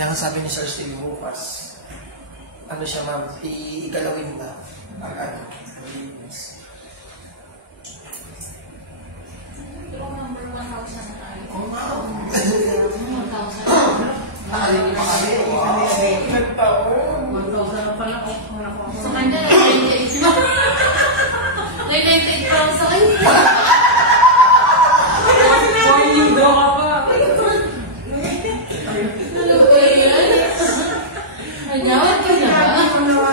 Kaya sabi ni Sir Steve bukas, ano siya ma'am, igalawin na. Agad. Yung number 1,000 na tayo. Oh, wow. 1,000. Nakalim pa kami. Wow. 1,000 na pala. Sa kanya, 98 pa. 98 pa sa kanya. Yung daw ka pa. Ano ba yan? Anyawat ka na ba?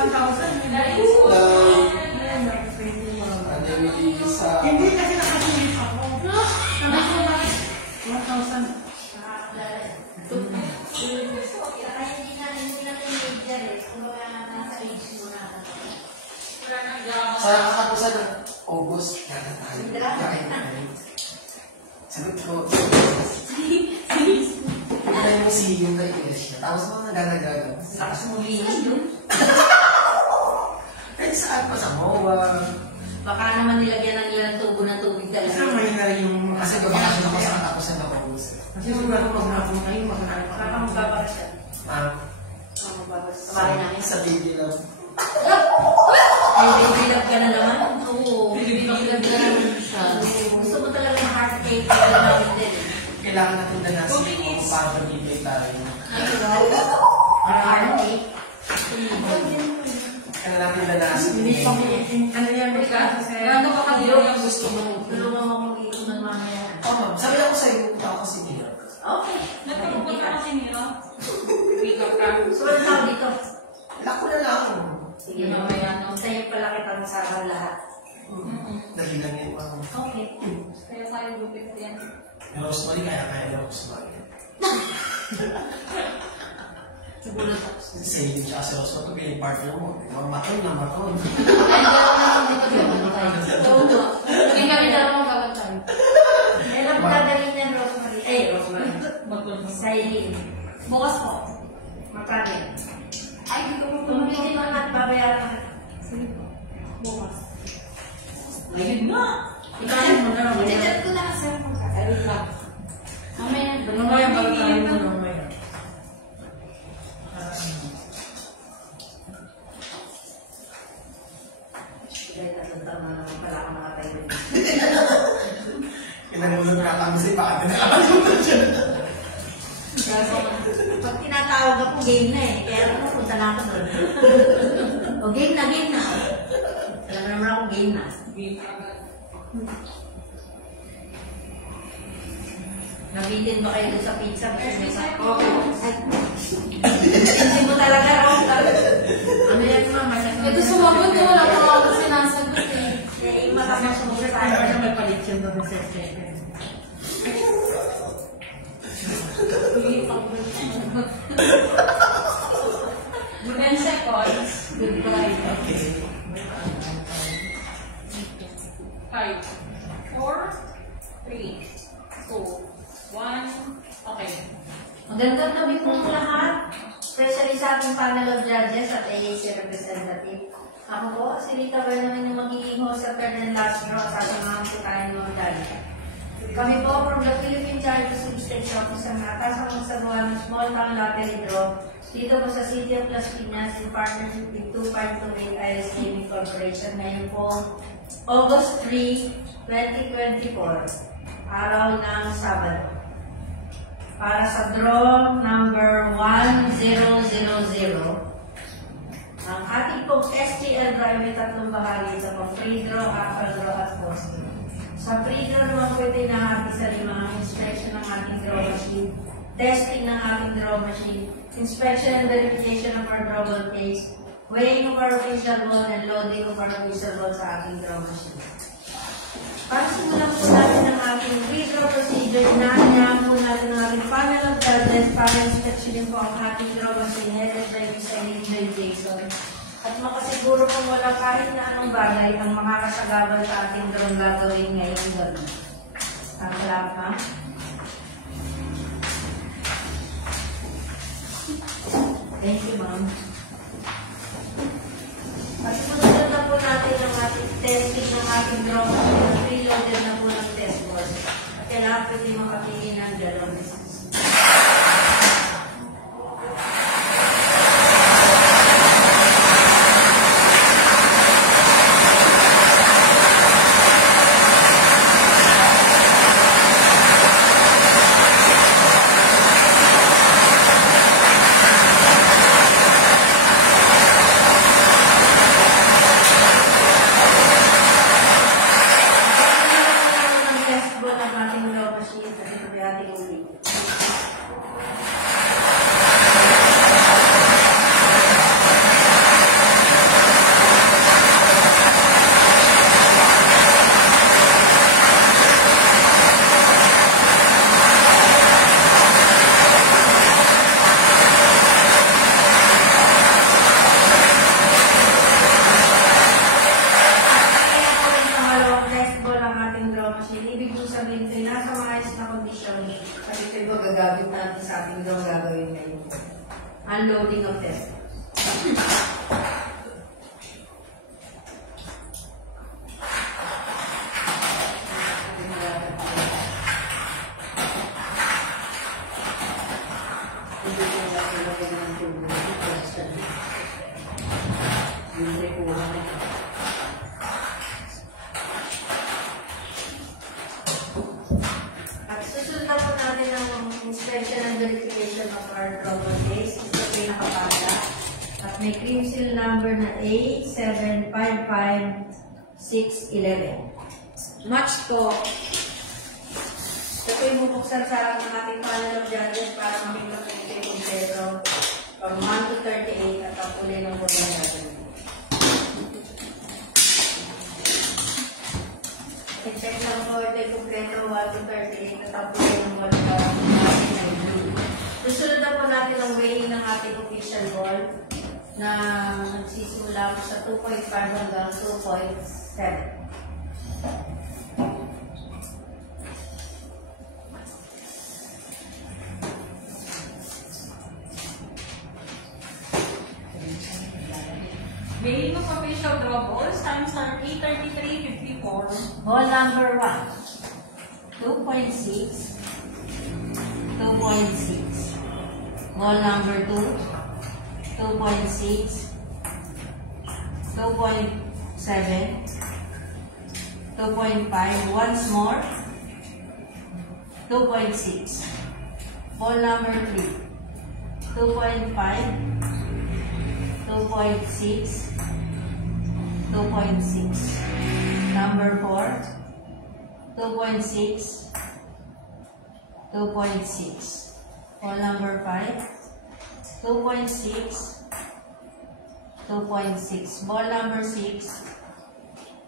Hindi kasi nakasilip ako. 1,000. Sa katapusan ng August, yata tayo. Sagot ko, tayo mo si yung kay Iglesia. Tapos mga nagagagawa. Lakas mo linis yun. Kahit saan pa sa MOA. Baka naman nilagyan ng ilang tubo ng tubig Kasi talaga. may na rin yung... Kasi gabakasyon ako sa katapusan ng August. Kasi siguro pag nakapun kayo, magkakaroon pa. Baka magbabara siya. Ah, Magbabara. Kabarin namin. sa baby love. Ay, bibilab ka na naman. Oo, bibilab ka na naman siya. Gusto mo talaga ng heart cake. Bibilab namin din. Kailangan natin danasin kung paano pag-ibig tayo. Heart cake. Kailangan natin danasin. Hindi pa mo, ano yan, magkasa sa... Rando ka kayo yung gusto mo. Tulungan mo akong iunan mamaya. Oo, sabi lang ko sa'yo, pupunta ako kasi Mira. Okay. Nagpapupunta ka si Mira. Wake up ka. So, ano tawag dito? Lako na lang. Sige, mamaya. Sa'yo pala kita masakan lahat. Dali lang yun. Okay. Kaya tayo lupit yan. Rosemary, kaya Rosemary. Siguro tapos. Sa iyo, tsaka si Rosemary, ito yung partner mo. Maton na maton. Ay, dalawa lang dito gagawin. Todo. Hindi kami dalawang gagawin. Meron po dadalhin niyan, Rosemary. Eh, Rosemary. Sa ilin. Bukas po. Matragal. Ay, dito mo po. Bumili mo at babayaran ka. Sige po. Bukas. Ayun na. Ikain mo na. Hindi ko na kasi. Ayun lang. Mamaya. Mamaya, pagkain mo na mamaya. Kinagulog na kami sa iba. Nakakalimutan siya. Pag tinatawag ako, game na eh. Kaya alam mo, punta na ako doon. O, game na, game na. Alam mo naman ako, game na. Nabitin ba kayo doon sa pizza? Okay. Hindi mo talaga ako. Ano yan, mama? Ito sumagot ko, wala pa ako sinasagot eh. Eh, yung mga sumunod sa Ano akin. may palit siya doon sa second. Within seconds, Goodbye. Okay. 5, 4, 3, 2, 1. Okay. Magandang gabi po lahat. Especially sa ating panel of judges at AAC representative. Ako po, si Rita Bell naman yung magiging host sa third and last draw at sasamahan po tayo ng mga judge. Kami po from the Philippine Child State Office ang natasang magsagawa ng small town lottery draw dito po sa City of Las Piñas in partnership with 2528 IS Gaming Corporation ngayon po August 3, 2024, araw ng Sabado. Para sa draw number 1000, ang ating pong STL drive ay tatlong bahagi. Ito pong free draw, actual draw, at post draw. Sa free draw naman po ito nahati sa limang inspection ng ating draw machine, testing ng ating draw machine, inspection and verification of our drawable case, weighing of our official ball, and loading of our official ball sa ating draw machine. Para simulan po natin ang ating free draw procedure, inaanyahan po natin ang ating panel of judges para inspeksyonin po ang ating draw machine headed by Ms. Eileen Jason. At makasiguro kung wala kahit na anong bagay ang makakasagabal sa ating draw gagawin ngayong gabi. Salamat, ma'am. Thank you, ma'am. Pasimulan na po natin ang ating testing ng ating draw machine. Preloaded na po ng test board. At kailangan po hindi makapili ng dalawang beses. magagamit natin sa ating gagawin ngayon. Unloading of test. At susunod na po natin ang inspection and verification of our global case. Ito po yung nakapala. At may cream seal number na A755611. Match po. Ito po yung bubuksan sa harap ng ating panel of judges para makita po yung kompleto from 1 to 38 at ang kulay ng bola natin. I-check lang po ito yung kompleto 1 to 38 at ang kulay ng bola natin ay blue. Susunod na po natin ang weighing ng ating official ball na nagsisimula po sa 2.5 hanggang 2.7. Weighing of official draw balls, times are 833.54. Ball number 1, 2.6, 2.6. Ball number 2, 2.6, 2.7, 2.5. Once more, 2.6. Ball number 3, 2.5, 2.6, 2.6. Number 4, 2.6, 2.6. Ball number 5, 2.6, 2.6. Ball number 6,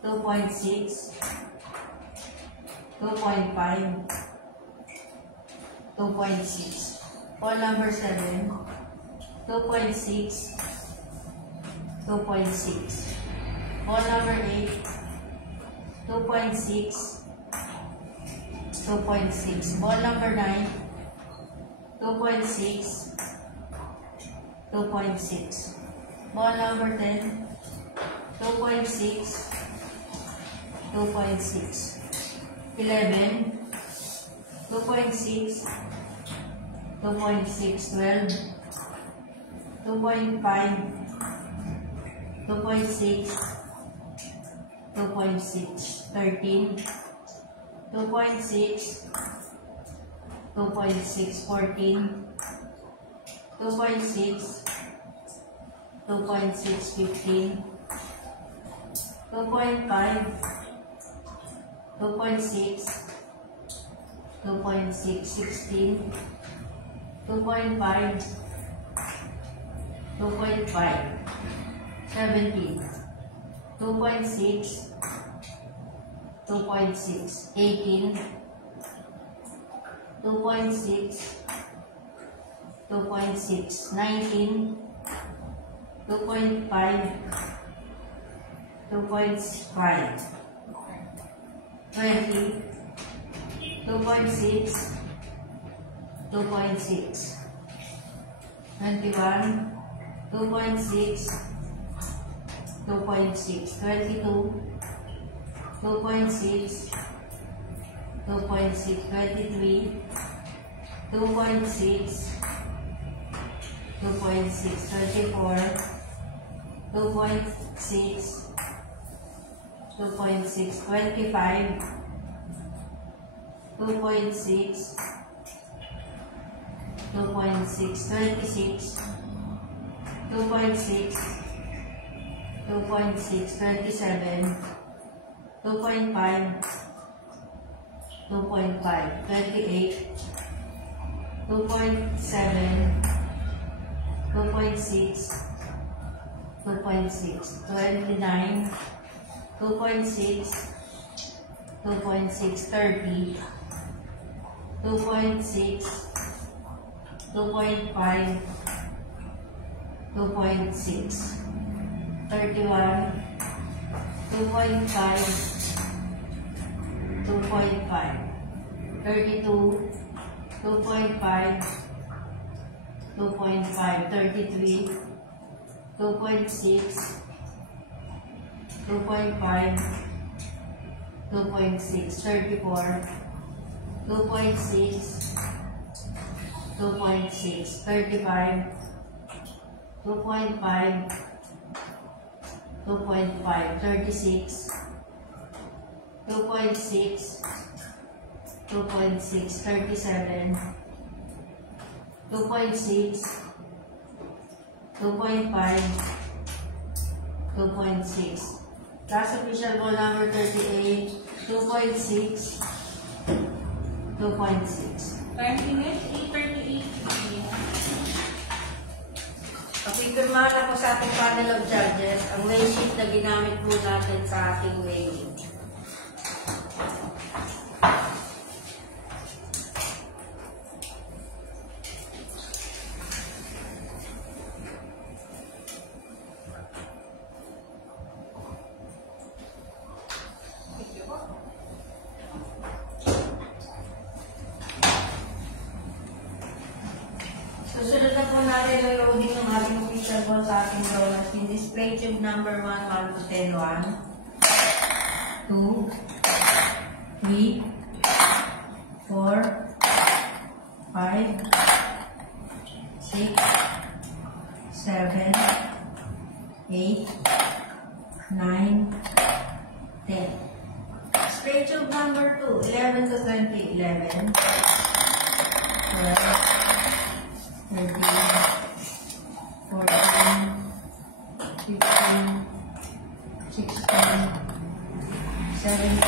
2.6, 2.5, 2.6. Ball number 7, 2.6, 2.6. Ball number 8, 2.6, 2.6. Ball number 9, 2.6, 2.6. Ball number 10, 2.6, 2.6. 11, 2.6, 2.6. 12, 2.5, 2.6, 2.6. 13, 2.6, 2.6. 14, 2.6, 2.6. 15, 2.5, 2.6, 2.6. 16, 2.5, 2.5. 17, 2.6, 2.6. 18, 2.6, 2.6. 19, 2.5, 2.5. 20, 2.6, 2.6. 21, 2.6, 2.6. 22, 2.6, 2.6. 23, 2.6, 2.6. 24, 2.6, 2.6. 25, 2.6, 2.6. 26, 2.6, 2.6. 27, 2.5, 2.5. 28, 2.7, 2.6, 2.6. 29, 2.6, 2.6. 30, 2.6, 2.5, 2.6. 31, 2.5, 2.5. 32, 2.5, 2.5, 33, 2.6, 2.5, 2.6, 34, 2.6, 2.6, 35, 2.5, 2.5, 36, 2.6, 2.6, 37, 2.6, 2.5, 2.6. Last official ball number 38, 2.6, 2.6. Time finish, 8:38. Papipirmahan na po sa ating panel of judges ang weight sheet na ginamit po natin sa ating weighing. Susunod na po natin ang loading ng ating official ball sa ating donuts. In display tube number 1, 1 to 10, 1, 2, 3, 4, 5, 6, 7, 8, 9, 10. Display tube number 2, 11 to 20, 11, 12, 13, 14, 15, 16, 17,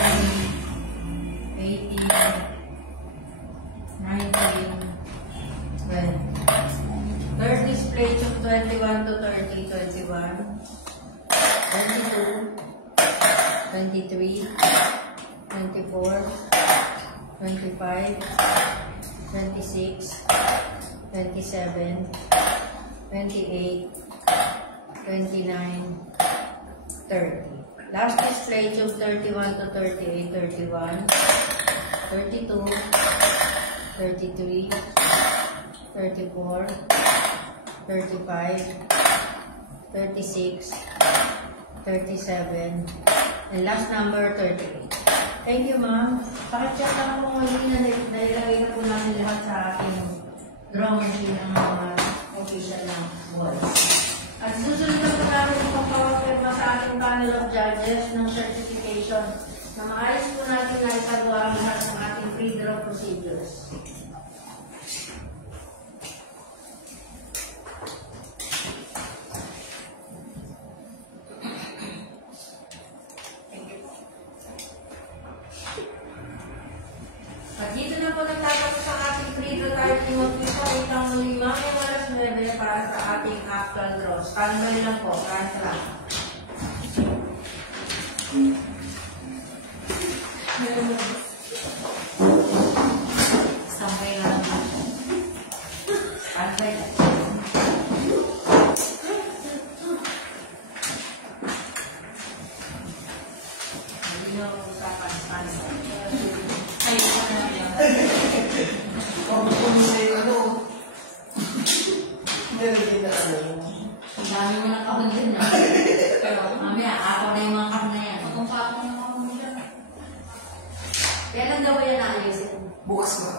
18, 19, 20. Third display tube 21 to 30, 21, 22, 23, 24, 25, 26, 27, 28, 29, 30. Last display tube 31 to 38, 31, 32, 33, 34, 35, 36, 37, and last number 38. Thank you, ma'am. Pakichat lang mo muli na nailagay na po namin lahat sa ating draw machine ng mga official ng balls. At susunod na po namin ang pagpapapirma sa ating panel of judges ng certification na maayos po natin na isagawa ang lahat ng ating pre-draw procedures. At dito na po nagtatapos ang ating pre-draw targeting of people. Itang muli mamaya alas 9 para sa ating actual draws. Kalmali lang po. Kahit lang. Sampay lang. Sampay lang. Hindi na usapan. Ayun pa na yan. Kung na yung ano, nilagay na ano. Ang dami mo ng kahon din, no? Pero, Mamaya, ako na yung mga kahon na yan. magpapakong na ako mo siya. Kailan daw ba yan naayusin? Bukas na.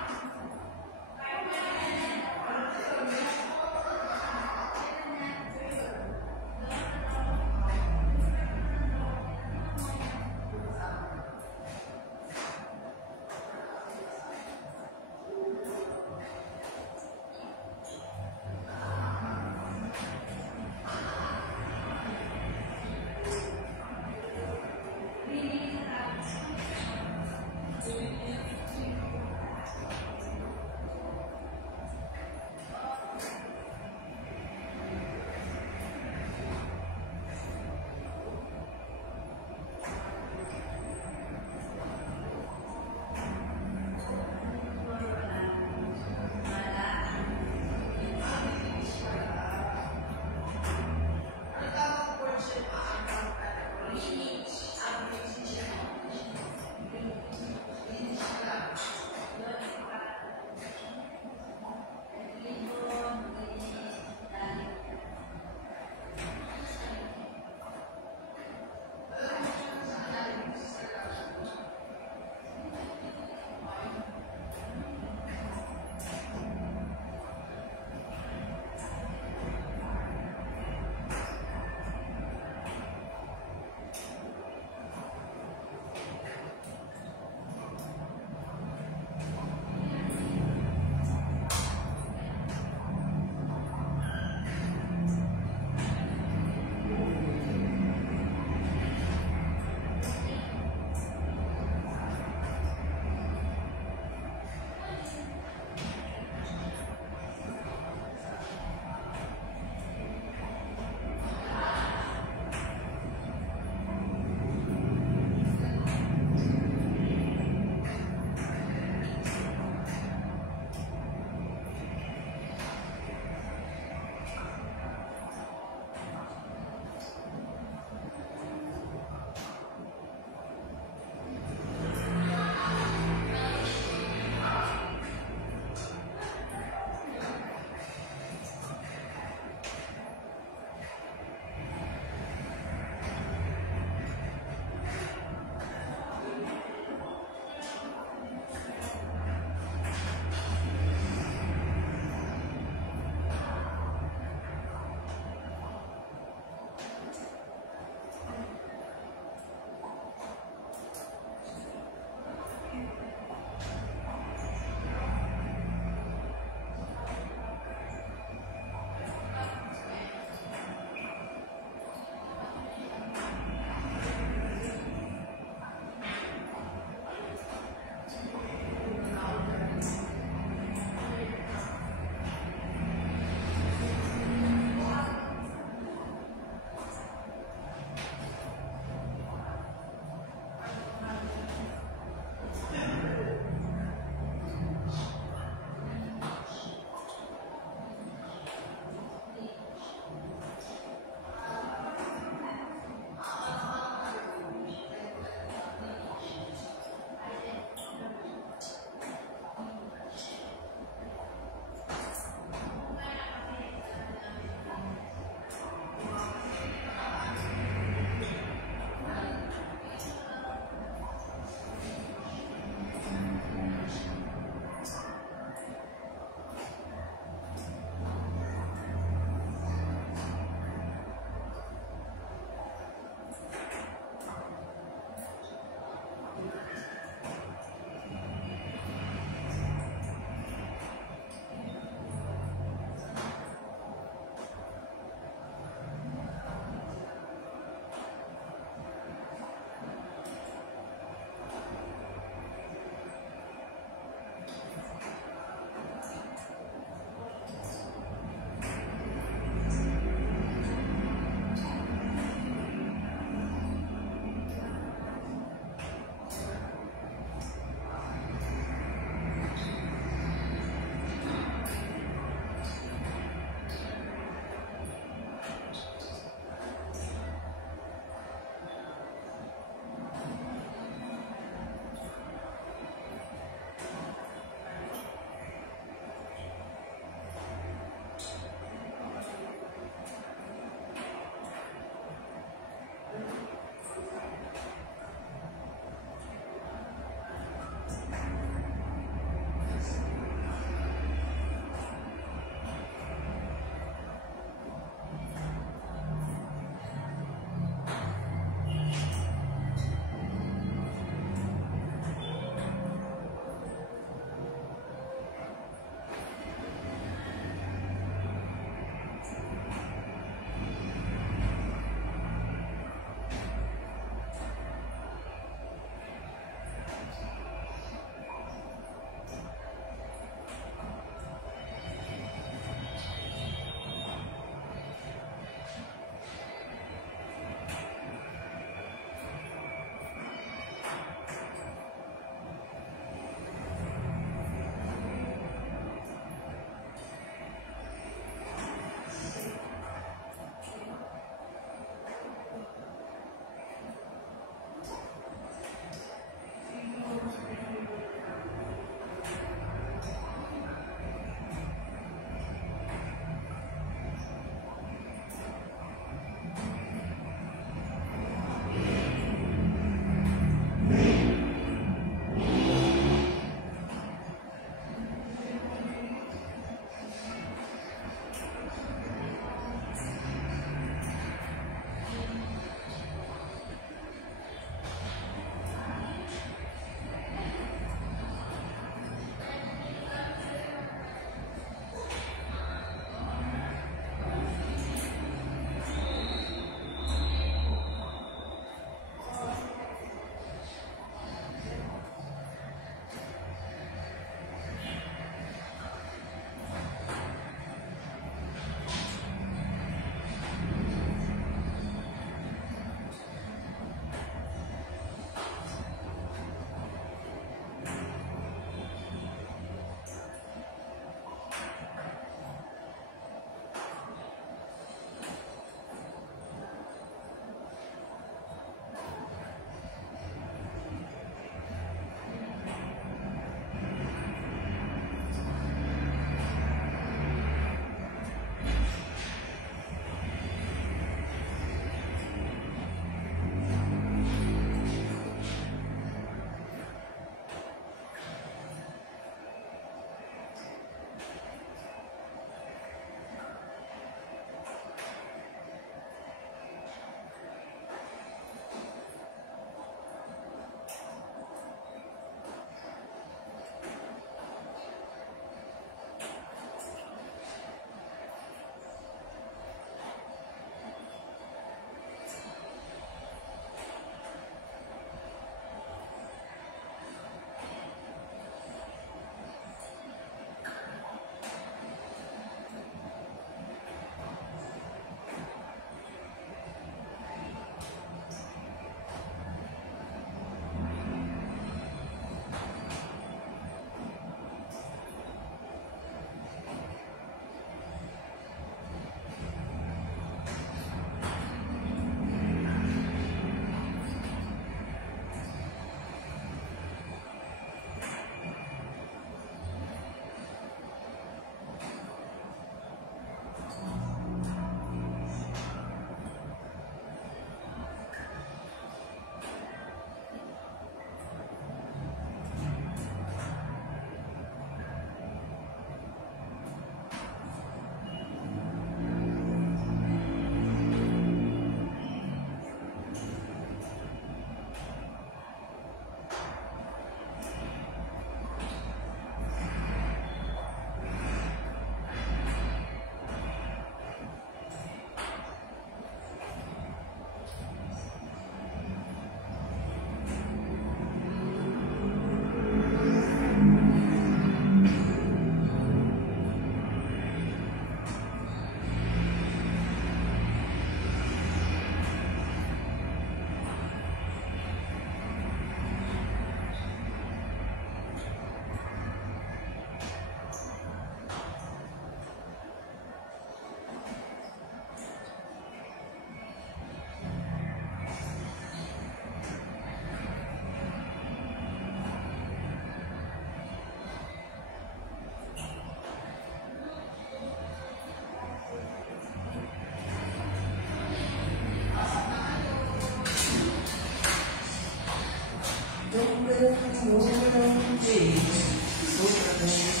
Super nice.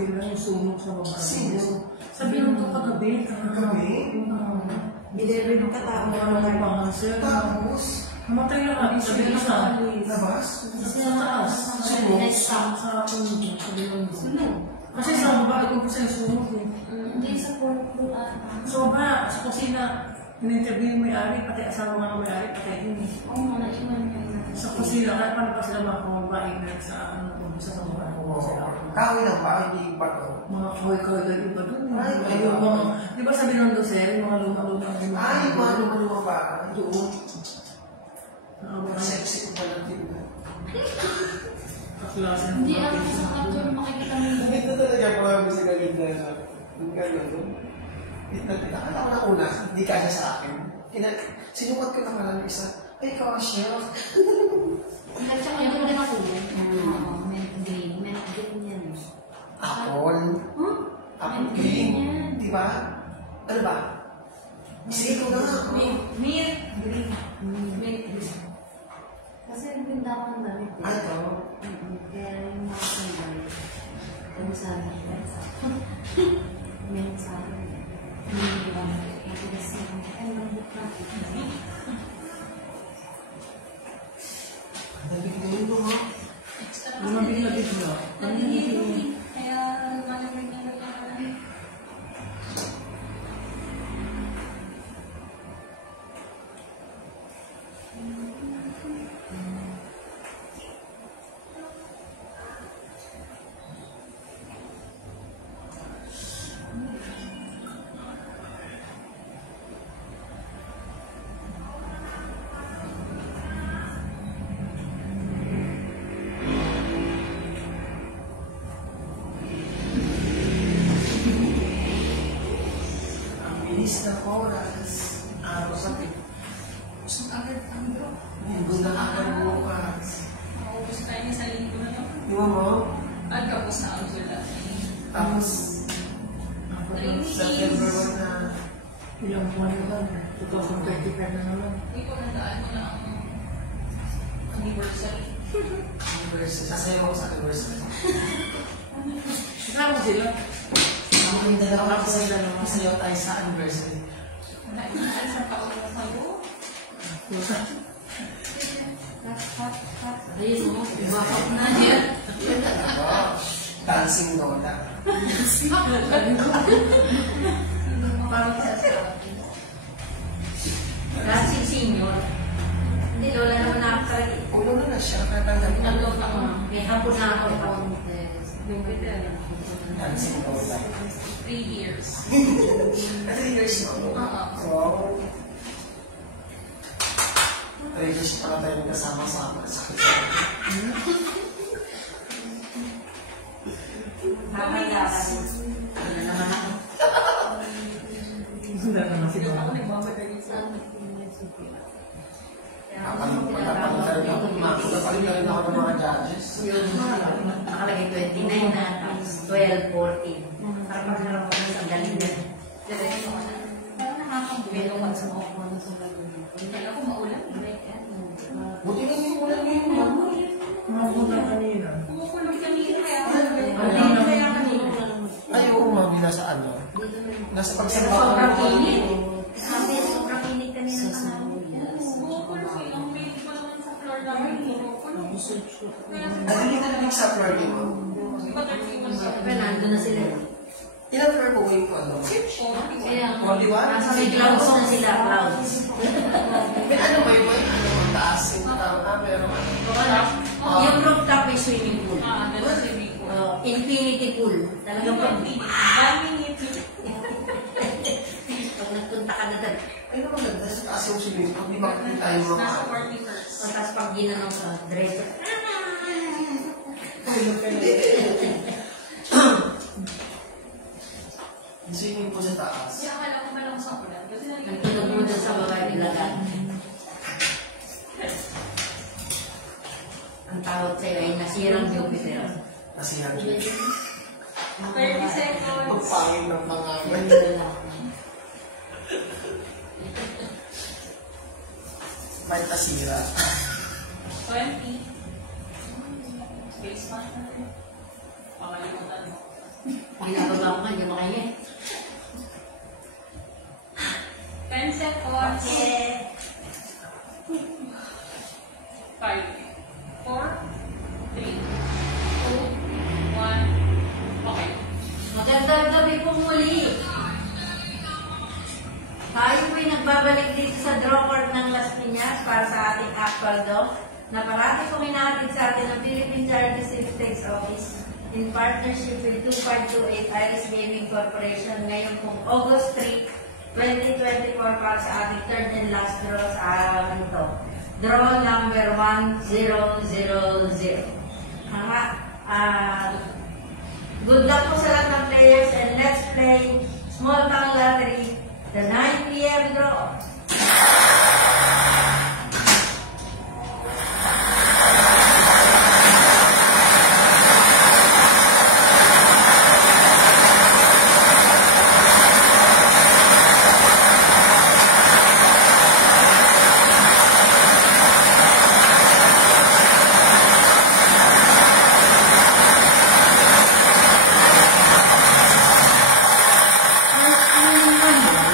Sila yung sunog sa baba. Sino? Sabi nung ito kagabi. Kagabi? Delivery ng katao. Tapos, Mamatay na kami. Sabi na sa labas? sa taas. Sunog. Sa puno. Sabi nung sunog. Kasi sa baba, ito kasi yung sunog eh. Hindi sa porto. So ba, sa kusina, in-interview yung may-ari, pati asawa nga ng may-ari, pati yun eh. Oo, mga naiwan niya. Sa kusina, kaya paano pa sila makababae na sa ano kung sa baba. Kahoy lang ba? Hindi bato. Mga kahoy-kahoy kayo iba doon. Ay, Ayun, mga, di ba sabi ng Lucel, mga luma-luma. Ay, mga luma-luma ba? Doon. Mga Sexy ko pala din. kaklase. Hindi ako sa kantor makikita mo. Ito talaga ako lang sa galinda na. Yung gano'n. Nakala ko na una, hindi kaya sa akin. Sinukat ko na nga lang isa. Ay, kasya. At saka yung mga natulog. Oo, mint green. Mint green yan. Apple. Apple green. Di ba? Ano ba? Sige ko na. Mint green. Mint green. Kasi nagpinta ko ng damit. Ano to? Kaya yung mga sandal. Kung saan mint sa akin. Mint lang. Matigas na. Ay, lambot na. Nabigyan mo ha? Lumabig-labig na. Kaya malamig na lang. Bilis na oras. Araw sa akin. Gusto agad ang bro. Linggo na agad bukas. Maubos tayo sa linggo na yun. Di ba mo? At kapos na ang July. Tapos, 3 September days. 1 na. Ilang buwan na lang. 2025 na naman. Hindi ko nandaan mo na ang anniversary. Anniversary. Sasayaw ako sa anniversary. Kasama sila. Ako yung dalawa Ako yung dalawa. Masayaw tayo sa anniversary. Wala na sa taon na sa'yo. Ayun mo, bakit na yan? Dancing Lola. Parang sa akin. Dancing senior. Hindi, lola naman nakakari. Ulo na siya. Natanggap na. Ano pa nga? May hapon na ako. Dancing Lola. 3 years. 3 years na ulo. Wow. 3 years pala tayo kasama-sama. Sakit sa akin. Nakakalakan. Ano naman ako? Hindi naman sila. Ako nagmamadali sa Makakita pa rin ako ng mga judges. Yun, nakalagay 29 na, tapos 12, 14. Parang magharap ko ng galing na. diretso ko na. Parang nakakabilo ka sa mga ko na sa gano'n. Hindi ako maulan. Buti lang yung ulan ngayon. Mga buta kanina. Kumukulog kanina kaya Kaya kanina. Ay, oo, mami, nasa ano? Nasa pagsamba ko. Sobrang init. Sabi, sobrang init kanina sa namin. kumukulog eh. Ang baby ko naman sa floor namin. Kumukulog. Kaya Nalilig sa floor din mo. iba 31 sa Siyempre, nandun na sila. Ilang floor po kayo po, ano? Kaya, Oh, di ba? nasa may clouds na sila, clouds. May ano ba yun? Ano, taas yung tama, pero ano? Yung rooftop may swimming pool. that's swimming pool. Infinity pool. Talagang pag pag nagpunta ka na doon. Ay, naman ganda sa taas yung swimming pool. Di ba kita yung mga... Nasa 41st. Tapos pag ginanong ka, diretso. taas. Kaya akala ko malakas ang ulan. Kasi Ang tunog sa baba nilagan. Ang tawag sa'yo ay nasirang Jupiter. Nasira. 30 seconds. Magpangin ng mga may tasira. 20. Space man natin. Pakalimutan mo. Ginagawa ko nga, hindi makaya. 10 seconds. 5, 4, 3, 2, 1. Okay. Magandang gabi po muli. Tayo po'y nagbabalik dito sa draw court ng Las Piñas para sa ating actual draw na parati pong inaatid sa atin ng Philippine Charity Sweepstakes Office in partnership with 2528 Iris Gaming Corporation ngayong pong August 3, 2024 para sa ating third and last draw sa araw nito. Draw number 1000. Good luck po sa lahat ng players and let's play Small Town Lottery, the 9 p.m. draw.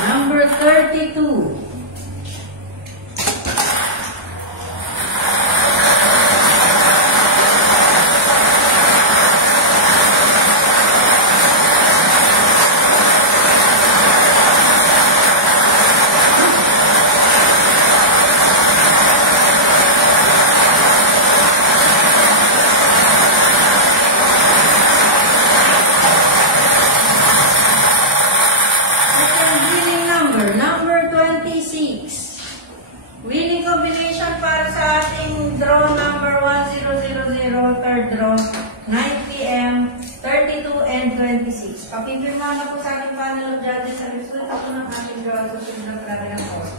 Number 32. Number 26. Winning combination para sa ating draw number 1000, third draw, 9 p.m., 32 and 26. Pakipirma na po sa ating panel of judges sa resulta po ng ating draw sa susunod ng natin ang court.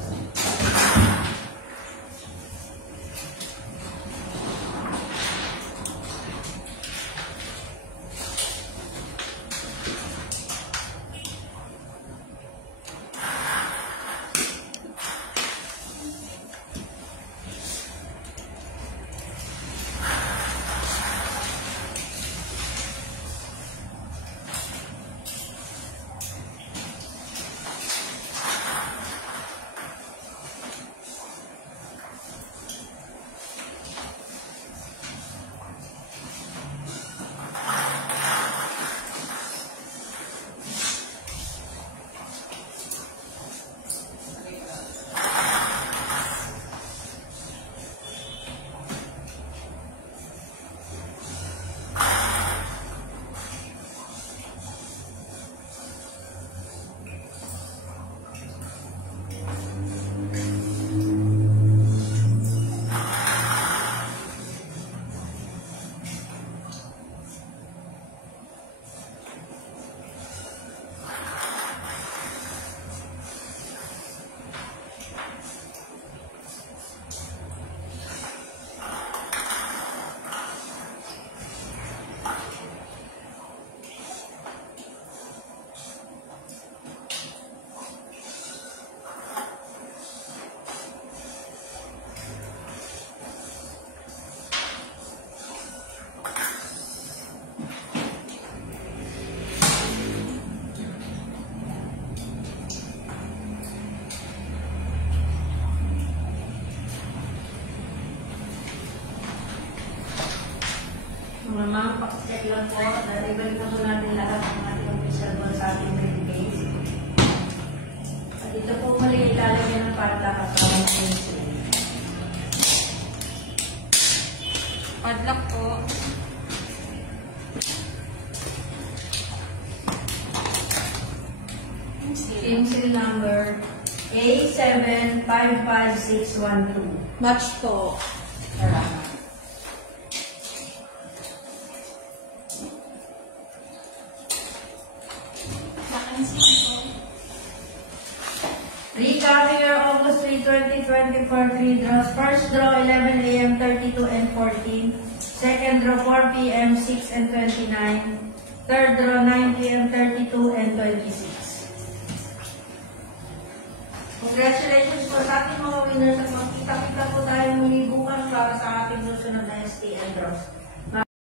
Mga pakisek lang po, naribalik na po natin lahat ng ating official ball sa ating briefcase. At ito po muli ilalagyan ng padlock at bawang pencil. Padlock po. Pencil number A755612. Match po. Salamat. Upcoming year, August 3, 2024, 3 draws. First draw, 11 a.m., 32 and 14. Second draw, 4 p.m., 6 and 29. Third draw, 9 p.m., 32 and 26. Congratulations po sa ating mga winners at magkita-kita po tayo muli bukas para sa ating susunod na STL draws.